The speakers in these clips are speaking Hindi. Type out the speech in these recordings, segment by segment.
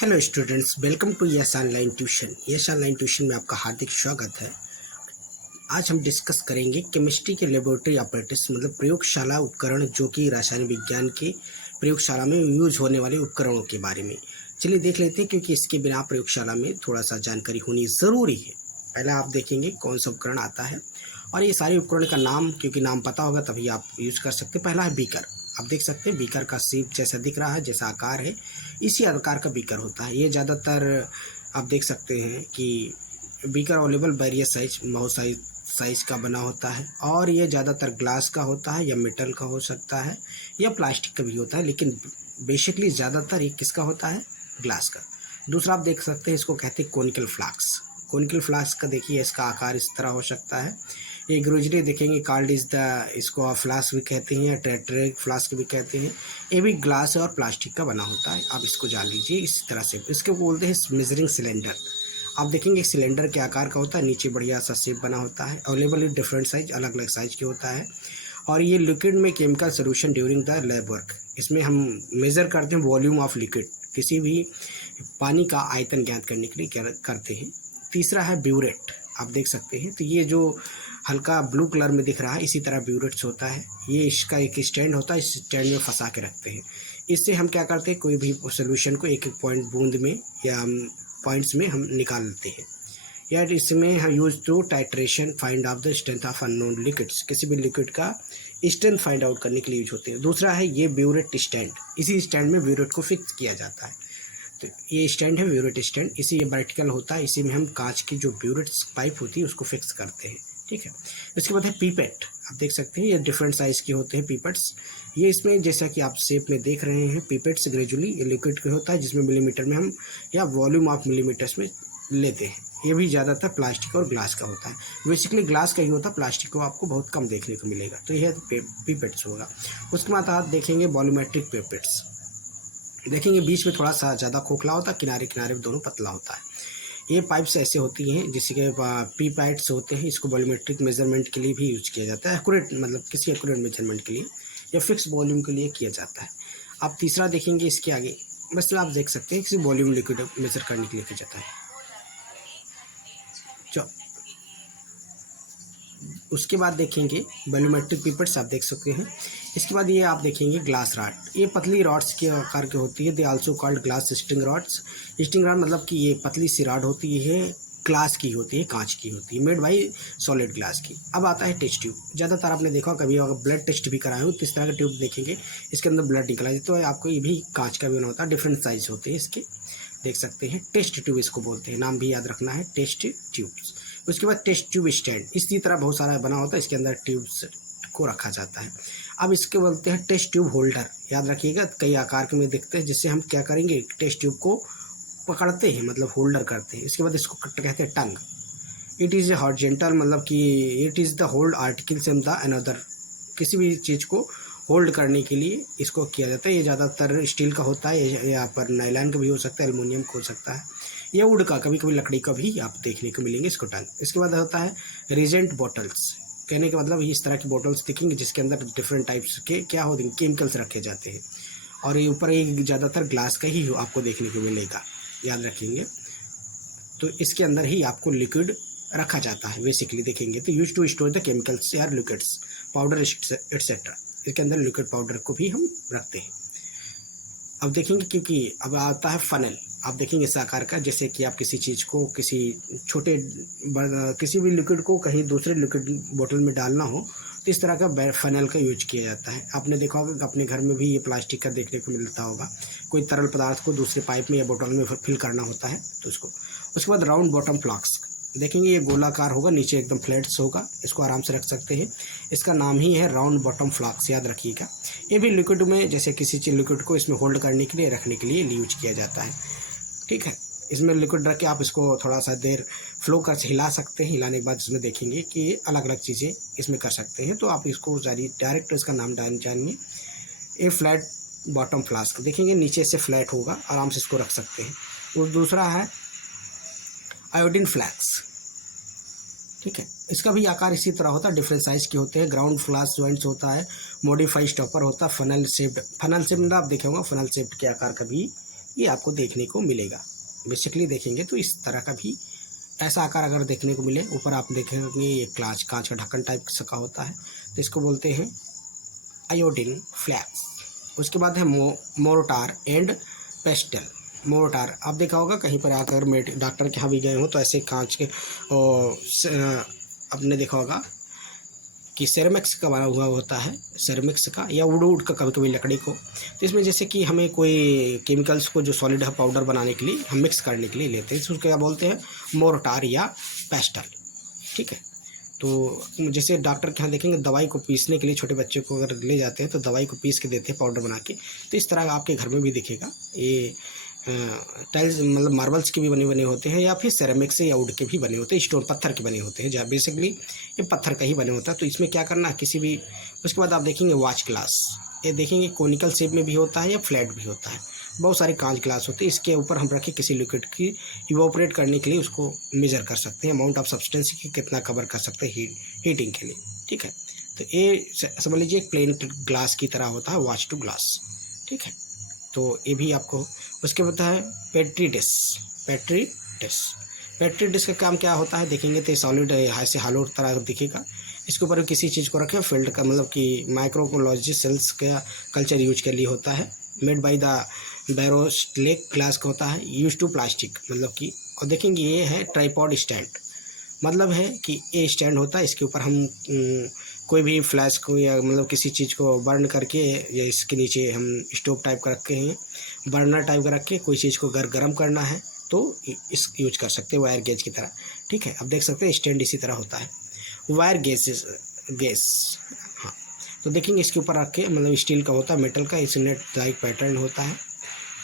Hello students, welcome to yes online tuition. Yes online tuition में आपका हार्दिक स्वागत है। आज हम डिस्कस करेंगे केमिस्ट्री के लेबोरेटरी ऑपरेटर्स, मतलब प्रयोगशाला उपकरण, जो कि रासायनिक विज्ञान के प्रयोगशाला में यूज होने वाले उपकरणों के बारे में। चलिए देख लेते हैं, क्योंकि इसके बिना प्रयोगशाला में थोड़ा सा जानकारी होनी ज़रूरी है। पहले आप देखेंगे कौन सा उपकरण आता है, और ये सारे उपकरण का नाम, क्योंकि नाम पता होगा तभी आप यूज कर सकते हैं। पहला है बीकर। आप देख सकते हैं बीकर का शेप जैसा दिख रहा है, जैसा आकार है इसी आकार का बीकर होता है। ये ज़्यादातर आप देख सकते हैं कि बीकर अवेलेबल वेरियस साइज का बना होता है, और ये ज़्यादातर ग्लास का होता है या मेटल का हो सकता है या प्लास्टिक का भी होता है, लेकिन बेसिकली ज़्यादातर ये किसका होता है? ग्लास का। दूसरा आप देख सकते हैं, इसको कहते हैं कोनिकल फ्लास्क। कोनिकल फ्लास्क का देखिए, इसका आकार इस तरह हो सकता है। ये यूजुअली देखेंगे कॉल्ड इज द, इसको फ्लास्क भी कहते हैं या टेट्रिक फ्लास्क भी कहते हैं। ये भी ग्लास और प्लास्टिक का बना होता है, आप इसको जान लीजिए इस तरह से। इसको बोलते हैं मेजरिंग सिलेंडर। आप देखेंगे सिलेंडर के आकार का होता है, नीचे बढ़िया सा शेप बना होता है, अवेलेबल इन डिफरेंट साइज, अलग अलग साइज के होता है। और ये लिक्विड में chemical solution during the lab work. इसमें हम मेज़र करते हैं वॉल्यूम ऑफ लिक्विड, किसी भी पानी का आयतन ज्ञात करने के लिए करते हैं। तीसरा है ब्यूरेट। आप देख सकते हैं, तो ये जो हल्का ब्लू कलर में दिख रहा है, इसी तरह ब्यूरेट्स होता है। ये इसका एक स्टैंड होता है, इस स्टैंड में फंसा के रखते हैं। इससे हम क्या करते हैं, कोई भी सोल्यूशन को एक एक पॉइंट बूंद में या पॉइंट्स में हम निकाल लेते हैं। या इसमें हम use to titration find out the strength of unknown liquids. किसी भी लिक्विड का स्ट्रेंथ फाइंड आउट करने के लिए यूज होते हैं। दूसरा है ये ब्यूरेट स्टैंड। इसी स्टैंड में ब्यूरेट को फिक्स किया जाता है। तो ये स्टैंड है ब्यूरेट स्टैंड, इसी ये वर्टिकल होता है, इसी में हम कांच की जो ब्यूरेट पाइप होती है उसको फिक्स करते हैं। ठीक है। इसके बाद है पीपेट। आप देख सकते हैं ये डिफरेंट साइज के होते हैं पीपेट्स। ये इसमें जैसा कि आप शेप में देख रहे हैं, पीपेट्स ग्रेजुअली ये लिक्विड के होता है, जिसमें मिलीमीटर में हम या वॉल्यूम ऑफ मिलीमीटर्स में लेते हैं। ये भी ज़्यादातर प्लास्टिक और ग्लास का होता है। बेसिकली ग्लास का ही होता है, प्लास्टिक को आपको बहुत कम देखने को मिलेगा। तो यह पीपेट्स होगा। उसके बाद आप देखेंगे वॉल्यूमेट्रिक पीपेट्स। देखेंगे बीच में थोड़ा सा ज़्यादा खोखला होता है, किनारे किनारे दोनों पतला होता है। ये पाइप्स ऐसे होती हैं जिसके पी पाइप्स होते हैं। इसको वॉल्यूमेट्रिक मेजरमेंट के लिए भी यूज किया जाता है, एक्यूरेट मतलब किसी एक्यूरेट मेजरमेंट के लिए या फिक्स वॉल्यूम के लिए किया जाता है। आप तीसरा देखेंगे इसके आगे, बस आप देख सकते हैं किसी वॉल्यूम लिक्विड मेजर करने के लिए किया जाता है। उसके बाद देखेंगे वॉल्यूमेट्रिक पीपेट्स, आप देख सकते हैं। इसके बाद ये आप देखेंगे ग्लास रॉड। ये पतली रॉड्स के आकार की होती है। They also called glass string rods. String rod मतलब कि ये पतली सी रॉड होती है, ग्लास की होती है, कांच की होती है, मेड बाई सॉलिड ग्लास की। अब आता है टेस्ट ट्यूब। ज़्यादातर आपने देखा कभी अगर ब्लड टेस्ट भी कराए हो तो इस तरह का ट्यूब देखेंगे, इसके अंदर ब्लड निकला जाए, तो आपको ये भी कांच का भी बना होता है। डिफरेंट साइज होते हैं इसके, देख सकते हैं। टेस्ट ट्यूब इसको बोलते हैं, नाम भी याद रखना है, टेस्ट ट्यूब्स। उसके बाद टेस्ट ट्यूब स्टैंड, इसी तरह बहुत सारा बना होता है, इसके अंदर ट्यूब्स को रखा जाता है। अब इसके बोलते हैं टेस्ट ट्यूब होल्डर। याद रखिएगा, कई आकार के में दिखते हैं, जिससे हम क्या करेंगे, टेस्ट ट्यूब को पकड़ते हैं, मतलब होल्डर करते हैं। इसके बाद इसको कहते हैं टंग। इट इज़ ए हॉरिजॉन्टल, मतलब कि it is the hold articles in the another. किसी भी चीज़ को होल्ड करने के लिए इसको किया जाता है। ये ज़्यादातर स्टील का होता है, या पर नायलॉन का भी हो सकता है, एल्युमिनियम का हो सकता है, या वुड का, कभी कभी लकड़ी का भी आप देखने को मिलेंगे इसको टंग। इसके बाद होता है रिजेंट बॉटल्स। कहने का मतलब इस तरह की बॉटल्स दिखेंगे जिसके अंदर डिफरेंट टाइप्स के क्या होते हैं, केमिकल्स रखे जाते हैं। और ये ऊपर एक ज़्यादातर ग्लास का ही आपको देखने को मिलेगा, याद रखेंगे। तो इसके अंदर ही आपको लिक्विड रखा जाता है बेसिकली, देखेंगे तो use to store the chemicals या लिक्विड्स, पाउडर एटसेट्रा। इसके अंदर लिक्विड पाउडर को भी हम रखते हैं। अब देखेंगे, क्योंकि अब आता है फनल। आप देखेंगे इस आकार का, जैसे कि आप किसी चीज़ को, किसी छोटे किसी भी लिक्विड को कहीं दूसरे लिक्विड बोतल में डालना हो, तो इस तरह का फनल का यूज किया जाता है। आपने देखा होगा अपने घर में भी ये प्लास्टिक का देखने को मिलता होगा। कोई तरल पदार्थ को दूसरे पाइप में या बोतल में फिल करना होता है तो उसको। उसके बाद राउंड बॉटम फ्लास्क। देखेंगे ये गोलाकार होगा, नीचे एकदम फ्लैट्स होगा, इसको आराम से रख सकते हैं। इसका नाम ही है राउंड बॉटम फ्लास्क, याद रखिएगा। ये भी लिक्विड में, जैसे किसी चीज़ लिक्विड को इसमें होल्ड करने के लिए, रखने के लिए यूज किया जाता है। ठीक है। इसमें लिक्विड रख के आप इसको थोड़ा सा देर फ्लो कर हिला सकते हैं। हिलाने के बाद इसमें देखेंगे कि अलग अलग चीज़ें इसमें कर सकते हैं। तो आप इसको डायरेक्ट इसका नाम जानिए। ये फ्लैट बॉटम फ्लास्क, देखेंगे नीचे से फ्लैट होगा, आराम से इसको रख सकते हैं। और दूसरा है आयोडीन फ्लैक्स। ठीक है। इसका भी आकार इसी तरह होता है, डिफरेंट साइज के होते हैं। ग्राउंड फ्लास्क जॉइंट्स होता है, मॉडिफाइड स्टॉपर होता है, फनल शेप्ड। फनल शेप मतलब आप देखे होंगे, फनल शेप्ड के आकार का भी ये आपको देखने को मिलेगा। बेसिकली देखेंगे तो इस तरह का भी ऐसा आकार अगर देखने को मिले, ऊपर आप देखेंगे ये कांच का ढक्कन टाइप का होता है, तो इसको बोलते हैं आयोडीन फ्लैक्स। उसके बाद है मोर्टार एंड पेस्टल। मोर्टार आप देखा होगा कहीं पर आकर डॉक्टर के यहाँ भी गए हो तो ऐसे कांच के आपने देखा होगा कि सेरेमिक्स का बना हुआ होता है, सेरेमिक्स का या वुड का, कभी कभी लकड़ी को। तो इसमें जैसे कि हमें कोई केमिकल्स को जो सॉलिड है पाउडर बनाने के लिए हम मिक्स करने के लिए लेते हैं, तो उसको क्या बोलते हैं मोर्टार या पेस्टल। ठीक है, तो जैसे डॉक्टर के यहाँ देखेंगे दवाई को पीसने के लिए छोटे बच्चे को अगर ले जाते हैं तो दवाई को पीस के देते हैं पाउडर बना के, तो इस तरह आपके घर में भी दिखेगा। ये टाइल्स मतलब मार्बल्स के भी बने होते हैं या फिर सेरेमिक से या वुड के भी बने होते हैं, स्टोन पत्थर के बने होते हैं, जहाँ बेसिकली ये पत्थर का ही बने होता है। तो इसमें क्या करना है किसी भी, उसके बाद आप देखेंगे वॉच ग्लास, ये देखेंगे कोनिकल शेप में भी होता है या फ्लैट भी होता है, बहुत सारे कांच ग्लास होते हैं। इसके ऊपर हम रखे किसी लिक्विड की इवोपरेट करने के लिए उसको मेजर कर सकते हैं, अमाउंट ऑफ सब्सटेंस की कितना कवर कर सकते हैं हीटिंग के लिए। ठीक है, तो ये समझ लीजिए एक प्लेन ग्लास की तरह होता है वॉच टू ग्लास। ठीक है, तो ये भी आपको। उसके बाद है पेट्री डिश। पेट्री डिश का काम क्या होता है देखेंगे तो सॉलिड ऐसे हालो तरह दिखेगा, इसके ऊपर किसी चीज़ को रखें, फील्ड का मतलब कि माइक्रोकोलॉजी सेल्स का कल्चर यूज के लिए होता है। मेड बाय द बैरोस्लेक ग्लास का होता है, यूज टू प्लास्टिक मतलब कि। और देखेंगे ये है ट्राइपॉड स्टैंड, मतलब है कि ये स्टैंड होता है, इसके ऊपर हम कोई भी फ्लैश को या मतलब किसी चीज़ को बर्न करके या इसके नीचे हम स्टोव टाइप का रखे हैं, बर्नर टाइप का रख के कोई चीज़ को गर्म करना है तो इस यूज कर सकते हैं वायर गेज की तरह। ठीक है, अब देख सकते हैं स्टैंड इसी तरह होता है। वायर गैस हाँ, तो देखेंगे इसके ऊपर रख के मतलब स्टील का होता है, मेटल का, इस नेट लाइक पैटर्न होता है।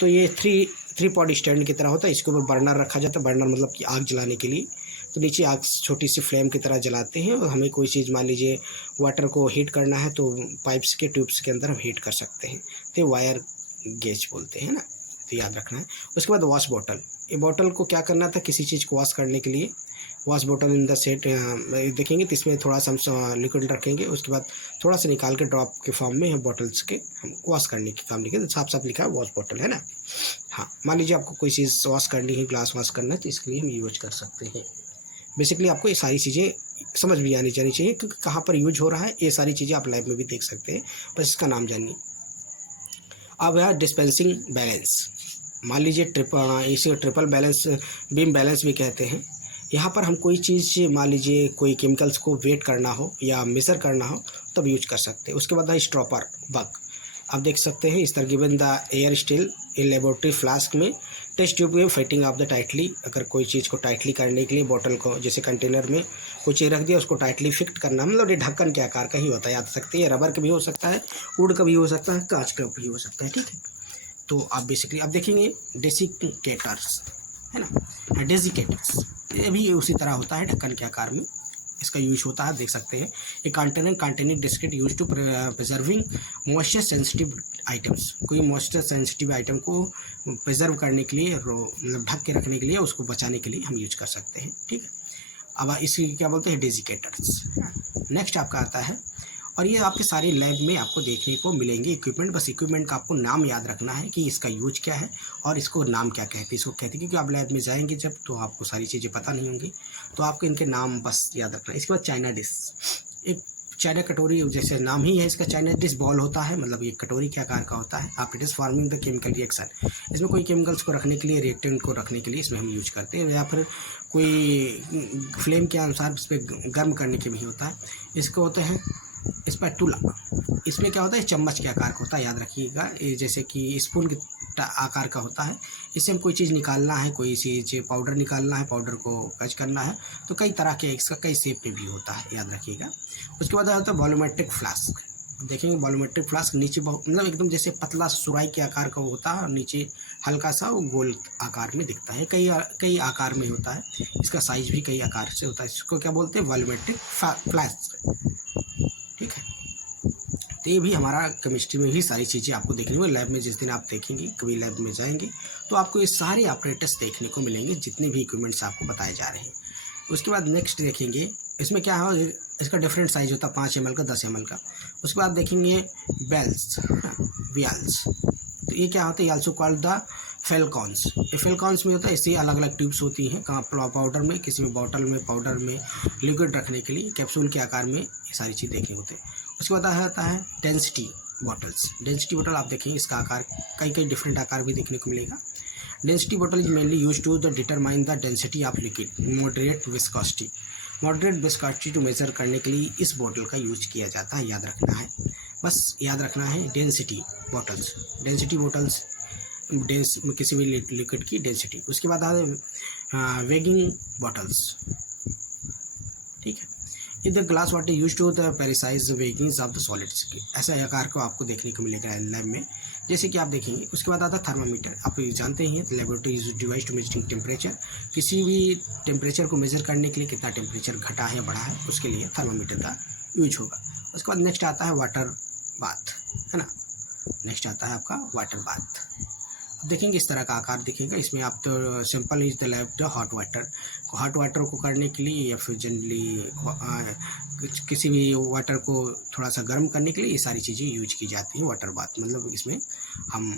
तो ये थ्री पॉड स्टैंड की तरह होता है, इसके ऊपर बर्नर रखा जाता है, बर्नर मतलब कि आग जलाने के लिए। तो नीचे आग छोटी सी फ्लेम की तरह जलाते हैं और हमें कोई चीज़ मान लीजिए वाटर को हीट करना है तो पाइप्स के ट्यूब्स के अंदर हम हीट कर सकते हैं, तो वायर गेज बोलते हैं ना, तो याद रखना है। उसके बाद वॉश बॉटल, ये बॉटल को क्या करना था किसी चीज़ को वॉश करने के लिए, wash bottle in the set देखेंगे तो इसमें थोड़ा सा हम लिक्विड रखेंगे, उसके बाद थोड़ा सा निकाल के ड्रॉप के फॉर्म में हम बॉटल्स के हम वॉश करने के काम लिखे, तो साफ साफ लिखा है वॉश बॉटल है ना। हाँ, मान लीजिए आपको कोई चीज़ वॉश करनी है, ग्लास वॉश करना है, तो इसके लिए हम यूज कर सकते हैं। बेसिकली आपको ये सारी चीज़ें समझ भी आनी चाहिए कि कहाँ पर यूज हो रहा है, ये सारी चीज़ें आप लैब में भी देख सकते हैं, बस इसका नाम जानिए। अब है डिस्पेंसिंग बैलेंस, मान लीजिए इसे ट्रिपल बैलेंस बीम बैलेंस भी कहते हैं। यहाँ पर हम कोई चीज़ मान लीजिए कोई केमिकल्स को वेट करना हो या मेज़र करना हो तब यूज कर सकते हैं। उसके बाद है स्टॉपर बग, आप देख सकते हैं इस तरह given the air still in laboratory flask में टेस्ट ट्यूब में फिटिंग ऑफ द टाइटली, अगर कोई चीज़ को टाइटली करने के लिए बॉटल को जैसे कंटेनर में कोई चीज़ रख दिया उसको टाइटली फिट करना, मतलब ये ढक्कन के आकार का ही होता है, याद सकते हैं। रबर का भी हो सकता है, वुड का भी हो सकता है, कांच का भी हो सकता है। ठीक है, तो आप बेसिकली आप देखेंगे डेसिकेटर्स है ना, डेसिकेटर्स ये भी उसी तरह होता है, ढक्कन के आकार में इसका यूज होता है, देख सकते हैं। A containing desiccate use to preserving moisture sensitive items, कोई मॉइस्चर सेंसिटिव आइटम को प्रिजर्व करने के लिए मतलब ढक के रखने के लिए उसको बचाने के लिए हम यूज कर सकते हैं। ठीक है, अब इसी क्या बोलते हैं डेसिकेटर्स। नेक्स्ट आपका आता है, और ये आपके सारे लैब में आपको देखने को मिलेंगे इक्विपमेंट, बस इक्विपमेंट का आपको नाम याद रखना है कि इसका यूज क्या है और इसको नाम क्या कहते हैं, इसको कहते हैं, क्योंकि आप लैब में जाएंगे जब तो आपको सारी चीज़ें पता नहीं होंगी, तो आपको इनके नाम बस याद रखना है। इसके बाद चाइना डिश, एक चाइना कटोरी, जैसे नाम ही है इसका चाइना डिश बॉल होता है, मतलब ये कटोरी के आकार का होता है। आप it is forming the chemical reaction, इसमें कोई केमिकल्स को रखने के लिए, रिएक्टेंट को रखने के लिए इसमें हम यूज करते हैं, या फिर कोई फ्लेम के अनुसार इस पर गर्म करने के भी होता है। इसको होते हैं स्पैटुला, इसमें क्या होता है चम्मच के आकार का होता है, याद रखिएगा, ये जैसे कि स्पून के आकार का होता है। इससे हम कोई चीज़ निकालना है, कोई चीज़ पाउडर निकालना है, पाउडर को कच करना है, तो कई तरह के इसका कई शेप में भी होता है, याद रखिएगा। उसके बाद आता है वॉल्यूमेट्रिक फ्लास्क, देखेंगे वॉल्यूमेट्रिक फ्लास्क नीचे बहुत मतलब एकदम जैसे पतला सुराई के आकार का होता है और नीचे हल्का सा वो गोल आकार में दिखता है, कई आकार में होता है, इसका साइज भी कई आकार से होता है। इसको क्या बोलते हैं वॉल्यूमेट्रिक फ्लास्क। ठीक है, तो ये भी हमारा केमिस्ट्री में भी सारी चीज़ें आपको देखने को लैब में जिस दिन आप देखेंगे, कभी लैब में जाएंगे तो आपको ये सारे ऑपरेटर्स देखने को मिलेंगे, जितने भी इक्विपमेंट्स आपको बताए जा रहे हैं। उसके बाद नेक्स्ट देखेंगे इसमें क्या है, इसका डिफरेंट साइज होता है, 5 ml का, 10 ml का। उसके बाद देखेंगे बेल्स वियल्स, तो ये क्या होता है, आल्सो कॉल्ड द फेलकॉन्स, ये फेलकॉन्स में होता है, इससे अलग अलग ट्यूब्स होती हैं, कहाँ पाउडर में, किसी में बॉटल में, पाउडर में, लिक्विड रखने के लिए, कैप्सूल के आकार में, ये सारी चीज़ देखे होते हैं। उसके बाद आता है डेंसिटी बॉटल्स। डेंसिटी बॉटल आप देखेंगे इसका आकार कई कई डिफरेंट आकार भी देखने को मिलेगा। Density bottle is mainly use to the determine the density of liquid, moderate viscosity. Moderate viscosity to measure करने के लिए इस बॉटल का यूज किया जाता है, याद रखना है, बस याद रखना है। Density bottles, density bottles dense किसी भी लिक्विड की डेंसिटी। उसके बाद आ वेगिंग बॉटल्स, ठीक है, इधर glass water use to the precise weighings of the solids. ऐसा आकार को आपको देखने को मिलेगा लैब में, जैसे कि आप देखेंगे। उसके बाद आता है थर्मामीटर। आप जानते ही हैं laboratory use device to measuring temperature, किसी भी टेम्परेचर को मेजर करने के लिए कितना टेम्परेचर घटा है बढ़ा है उसके लिए थर्मामीटर का यूज होगा। उसके बाद नेक्स्ट आता है वाटर बाथ, है ना, नेक्स्ट आता है आपका वाटर बाथ। अब देखेंगे इस तरह का आकार दिखेगा, इसमें आप तो simple is the lab the hot water को करने के लिए या फिर जनरली किसी भी वाटर को थोड़ा सा गर्म करने के लिए ये सारी चीज़ें यूज की जाती हैं। वाटर बाथ मतलब इसमें हम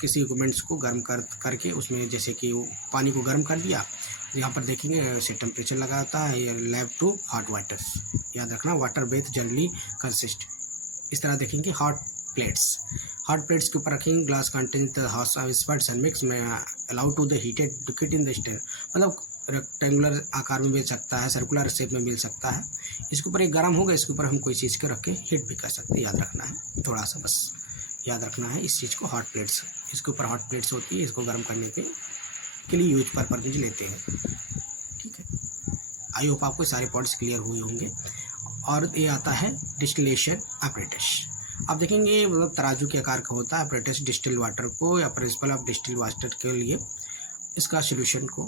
किसी इक्विपमेंट्स को गर्म करके उसमें जैसे कि पानी को गर्म कर दिया, यहाँ पर देखेंगे ऐसे टेम्परेचर लगा होता है, लैब टू हॉट वाटर, याद रखना। वाटर बेथ जनरली कंसिस्ट, इस तरह देखेंगे हॉट प्लेट्स के ऊपर रखेंगे। Glass contain the hot and mix में allow to the heated liquid in the stain, मतलब रेक्टेंगुलर आकार में मिल सकता है, सर्कुलर शेप में मिल सकता है। इसके ऊपर एक गर्म होगा, इसके ऊपर हम कोई चीज़ के रख के हीट भी कर सकते हैं, याद रखना है, थोड़ा सा बस याद रखना है इस चीज़ को। हॉट प्लेट्स, इसके ऊपर हॉट प्लेट्स होती है, इसको गर्म करने के लिए यूज पर्पज लेते हैं, ठीक है। आई होप आपको सारे पॉइंट्स क्लियर हुए होंगे। और ये आता है डिस्टिलेशन अपरेटस। आप देखेंगे मतलब तराजू के आकार का होता है अपरेटस, डिस्टिल वाटर को या प्रिंसिपल ऑफ डिस्टिल वाटर के लिए इसका सोल्यूशन को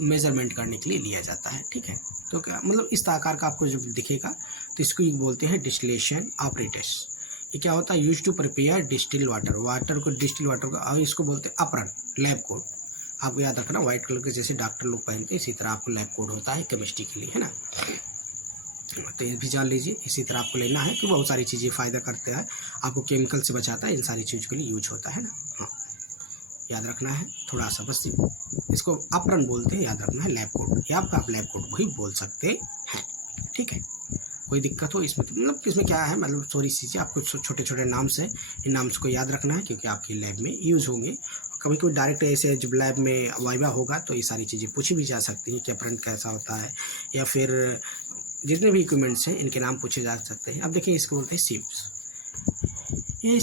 मेजरमेंट करने के लिए लिया जाता है, ठीक है। तो क्या मतलब इस आकार का आपको जब दिखेगा तो इसको बोलते हैं डिस्टिलेशन ऑपरेटस। ये क्या होता है, use to prepare distil water को, डिस्टिल वाटर को, और इसको बोलते हैं अपरन, लैब कोड। आपको याद रखना, व्हाइट कलर के जैसे डॉक्टर लोग पहनते हैं इसी तरह आपको लैब कोड होता है केमिस्ट्री के लिए, है ना। तो ये भी जान लीजिए, इसी तरह आपको लेना है कि बहुत सारी चीज़ें फ़ायदा करते हैं, आपको केमिकल से बचाता है, इन सारी चीज़ों के लिए यूज होता है ना। हाँ याद रखना है थोड़ा सा, बस इसको अपरन बोलते हैं, याद रखना है लैब कोड, या आप लैब कोड भी बोल सकते हैं, ठीक है। कोई दिक्कत हो इसमें तो मतलब इसमें क्या है, मतलब थोड़ी चीज़ें आपको छोटे छोटे नाम से इन नाम्स को याद रखना है क्योंकि आपकी लैब में यूज़ होंगे। कभी कभी डायरेक्ट ऐसे जब लैब में वाइवा होगा तो ये सारी चीज़ें पूछी भी जा सकती हैं कि अपरन कैसा होता है, या फिर जितने भी इक्विपमेंट्स हैं इनके नाम पूछे जा सकते हैं। अब देखिए इसको बोलते हैं सिप्स, ये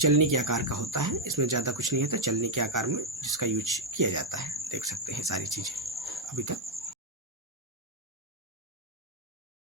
चलने के आकार का होता है, इसमें ज़्यादा कुछ नहीं होता, चलने के आकार में जिसका यूज किया जाता है, देख सकते हैं सारी चीज़ें अभी तक।